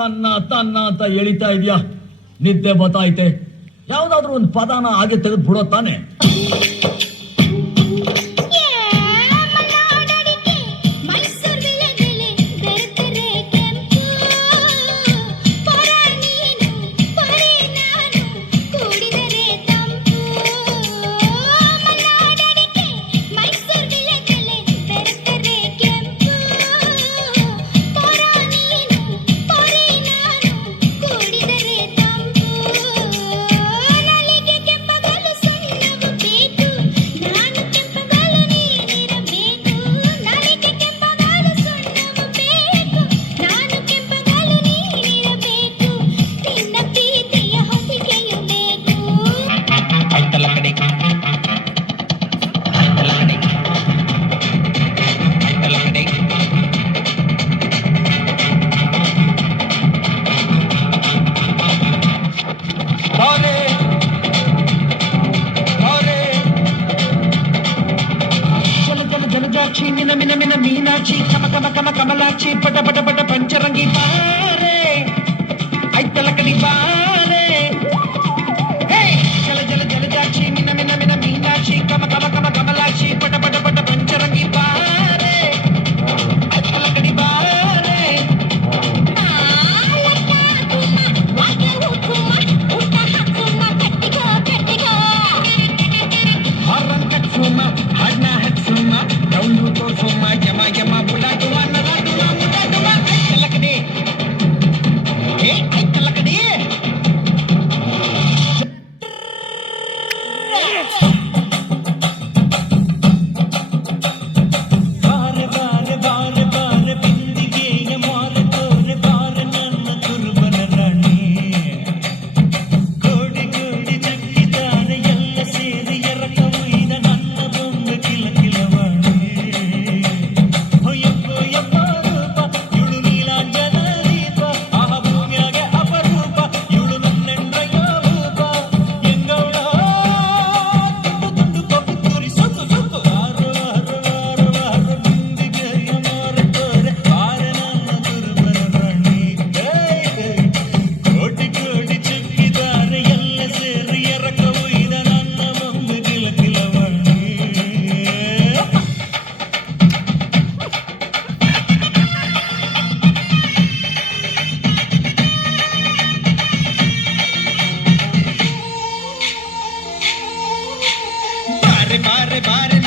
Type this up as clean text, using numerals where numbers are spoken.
ತನ್ನ ತನ್ನ ಅಂತ ಎಳಿತಾ ಇದೆಯಾ? ನಿದ್ದೆ ಬತ್ತಾಯ್ತೆ. ಯಾವ್ದಾದ್ರು ಒಂದು ಪದಾನ ಹಾಗೆ ತೆಗೆದು ಬಿಡೋ ತಾನೆ. मीना मीना मीना मीनाक्षी कम कम कम कमलाक्षी पट पट पट पंचरंगी बारे ऐतलकड़ी बारे जल जल जलजाक्षी मीना मीना मीना मीनाक्षी कम कम कम कमलाक्षी पट पट पट पंचरंगी बारे ऐतलकड़ी बारे हरना हटसुमा डौलू तो सुमा यमा यमा बुला दुआ नरा दुआ मुदा दुआ ऐतलकड़ी ऐतलकड़ी बारे बारे बारे बारे बिंदिगे यमार तोरे बारे नन्न कुर्बन राणी कोडी कोडी चक्किदारे ಎಲ್ಲ ಸೇರಿ ಎರಕುಯಿದ ನನ್ನ ಬೊಂಬೆ ಕಿಲ ಕಿಲವಾಣಿ ಹೊಯ್ಯಪ್ಪ ಯಪ್ಪ ರೂಪ ಇವಳು ನೀಲಾಂಜನ ದೀಪ ಆಹ ಭೂಮಿಯಾಗೆ ಅಪರೂಪ ಇವಳು ನನ್ನೆಂಡ್ರಯ್ಯ ರೂಪ ಎಂಗೌಳ ತುಂಡು ತುಂಡು ಕೊಬ್ಬು ತೂರಿ ಸುತ್ತು ಸುತ್ತು ವಾರು ವಾರು ವಾರು ವಾರು ಬಿಂದಿಗೆ ಯಮಾರ ತೋರೆ ಬಾರೆ ನನ್ನ ಕುರುಬರ ರಾಣಿ ಕೋಟಿ ಕೋಟಿ ಚಕ್ಕಿದಾರೆ ಎಲ್ಲ ಸೇರಿ ಎರಕುಯಿದ ನನ್ನ ಬೊಂಬೆ ಕಿಲ ಕಿಲವಾಣಿ बारे बारे बारे